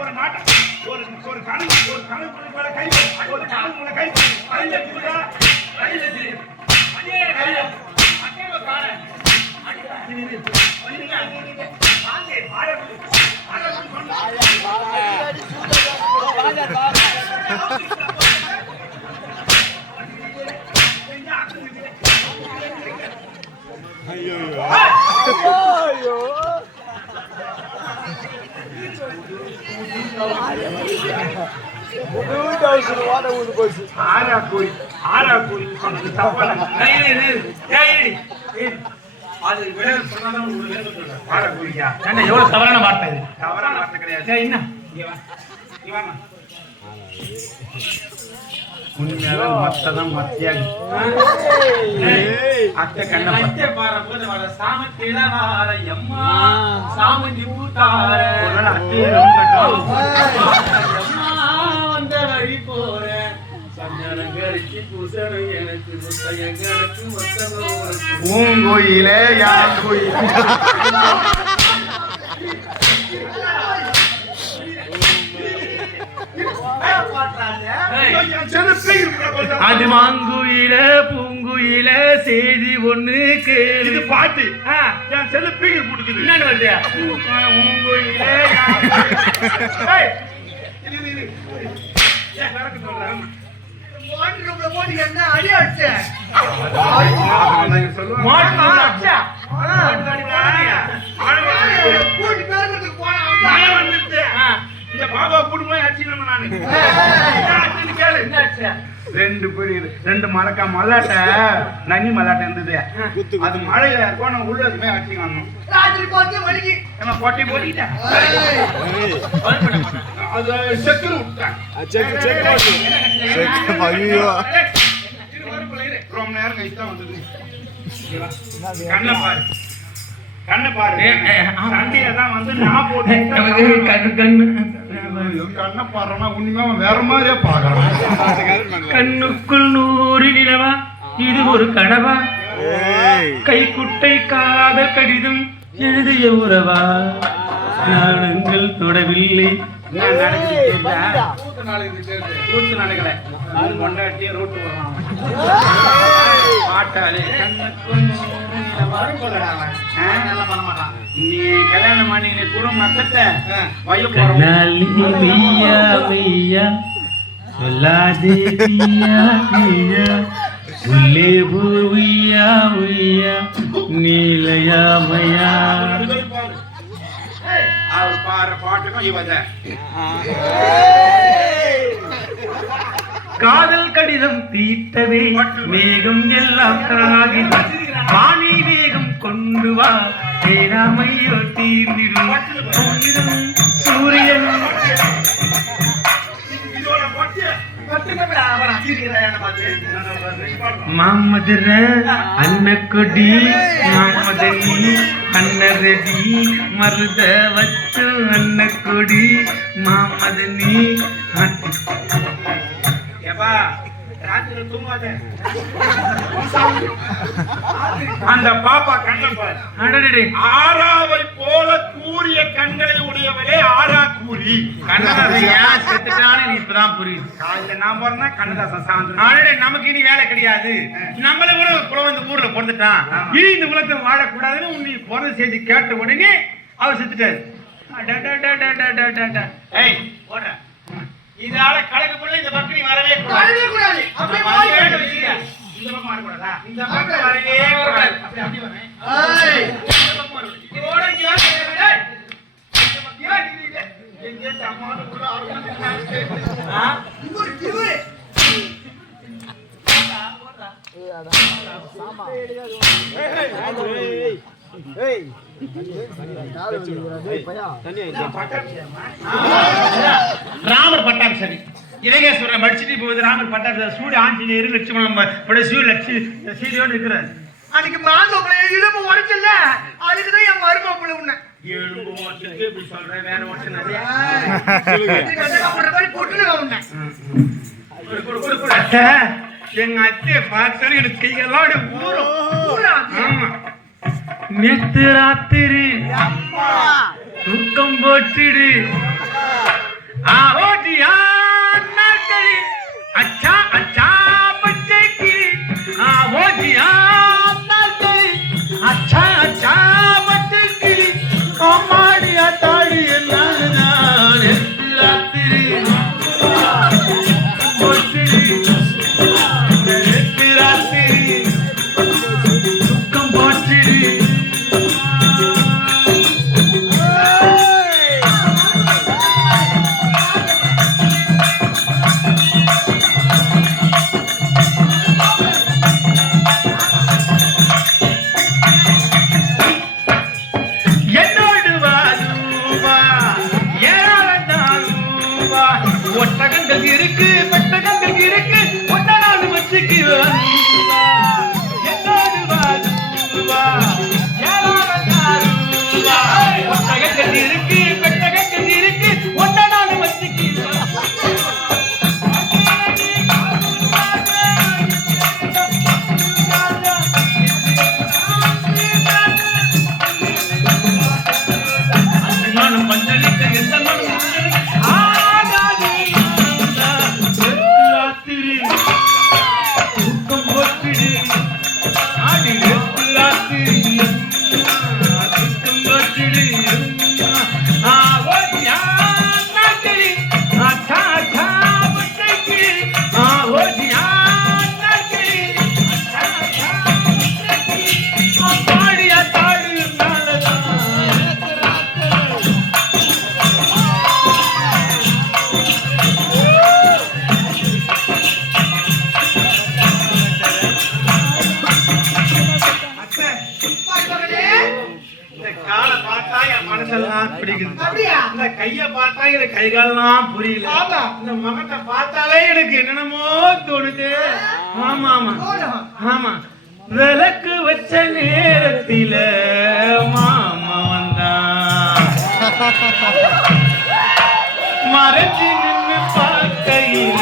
ஒரு நாட்டம் ஒரு கணக்கு கை ஒரு கணக்கு கை எவ்வளவு தவறான வார்த்தை இது? தவறான வார்த்தை கிடையாது. என்ன உண்மையாவே மத்ததான் மத்தியாகி அத்தை கண்ண மத்திய பாரும்போது வர சாமத்தில வார அம்மா சாமந்தி ஊத்தார அத்தையே வந்த வழி போற சஞ்சனங்களுக்கு பூசரு எனக்கு முத்தையங்களுக்கு மொத்தமோ பூங்கோயிலே யார் கோயில் அது மாங்குயில பூங்குயில செய்தி ஒண்ணு கேளு பாட்டு என் செலுப்பீங்க போட்டுக்குது என்ன வருது பூங்குயில அடி அடிச்ச பாபா குடும்பம் அடிச்சுக்கணும் நானு கேளு ரெண்டு புரியுது ரெண்டு மரக்கா மல்லாட்ட நன்னி மல்லாட்ட இருந்தது அது மழையில இருக்கணும் உள்ள எதுவுமே அடிச்சுக்கணும் கொட்டி போட்டிட்டேன் அது செக்குன்னு விட்டேன் ரொம்ப நேரம் கழிச்சு தான் வந்தது கண்ணை பாரு கண்ணை பாரு சண்டையை தான் வந்து நான் போட்டு கண்ணை பாடுறா உண்மையா வேற மாதிரியே பாக்குறான் கண்ணுக்குள் 100 நிலவா இது ஒரு கனவா கைக்குட்டை காதல் கடிதம் எழுதிய உறவா நாணங்கள் தொடவில்லை நடக்கல கொண்டாட்டிய ரோட்டு வர்றான் பாட்டாலே கண்ணுக்குள் நல்லா பண்ண மாட்டான் நீ கல்யாணம் பண்ணி நீ குடும்பம் நட்டத்தை வய உள்ளே பூவியா உய்யா நீலையாமையா அவர் பாரு பாட்டுக்கும் இவத காதல் கடிதம் தீட்டவே மேகம் எல்லாம் காகிதம் வாணி வேகம் கொண்டு வா பேராமையோ தீர்ந்திடும் சூரியன் மாமதுர அன்னக்கொடி மாமதனி அன்னரடி மருத வச்சு அன்னக்கொடி மாமதனி அந்த பாப்பா கண்ணை ஆறாவை போல கூறிய கண்களை உடையவரே ஆறா கூறி கண்ணதாசன் செத்துட்டானே இப்பதான் புரியுது காலையில நான் போறேன்னா கண்ணதாசன் சார்ந்து நமக்கு இனி வேலை கிடையாது நம்மள கூட குழந்தை ஊர்ல பிறந்துட்டான் இனி இந்த உலகத்தை வாழக்கூடாதுன்னு உன்னை பிறந்த செய்தி கேட்ட உடனே அவர் செத்துட்டாரு இதால கலக்குள்ள இந்த பக்கம் வரவே கூடாது அப்படி இந்த பக்கம் வர கூடாதா இந்த பக்கம் வரவே கூடாது அப்படி வரேன் ஏய் இந்த பக்கம் வர இதோட கியா டேய் இந்த பக்கம் கியா இது எங்க தம்மால கூட ஆ இவரு இவரு ஏய் அட சாமா ஏய் ஏய் ராமர் பட்டாபிஷேகி இலங்கேஸ்வரர் படிச்சுட்டு போகுது ராமர் பட்டாபிஷேகி சூடி ஆஞ்சநேயர் லட்சுமணன் சீதையோடு இருக்கிறார் அன்னைக்கு மாங்கோப்பழ இழுப்பு உடைச்சல அதுக்குதான் என் மருமப்புள்ள உன்ன எலும்பு உடைச்சிட்டு இப்படி சொல்றேன் வேற உடைச்சனது எங்க அத்தையை பார்த்தாலும் எனக்கு கையெல்லாம் ஊரும் ஆமா நேத்து ராத்திரி தூக்கம் போட்டுடு ஆவோடியா நாட்களி அச்சா அச்சா பச்சை கிளி ஆவோடியா நாட்களி அச்சா அச்சா பச்சை கிளி அம்மாடியா தாடி எல்லாம் நேத்து ராத்திரி போட்டுடு நேத்து ராத்திரி தூக்கம் போட்டுடு ஒட்டகங்கள் இருக்கு பெட்டகங்கள் இருக்கு ஒட்ட நாள் வச்சுக்கு ஒட்டகங்கள் இருக்கு பெட்டகங்கள் இருக்கு ஒட்ட நாள் வச்சுக்கு பஞ்சலிக்க எந்த கைய பார்த்தா எனக்கு கைகாலெல்லாம் புரியல. இந்த முகத்தை பார்த்தாலே எனக்கு என்னென்னமோ தோணுது. ஆமா ஆமா ஆமா விளக்கு வச்ச நேரத்தில மாமா வந்தான் மறைச்சு நின்று பார்க்கையில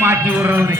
மாட்டி விடுறது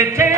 செச்சே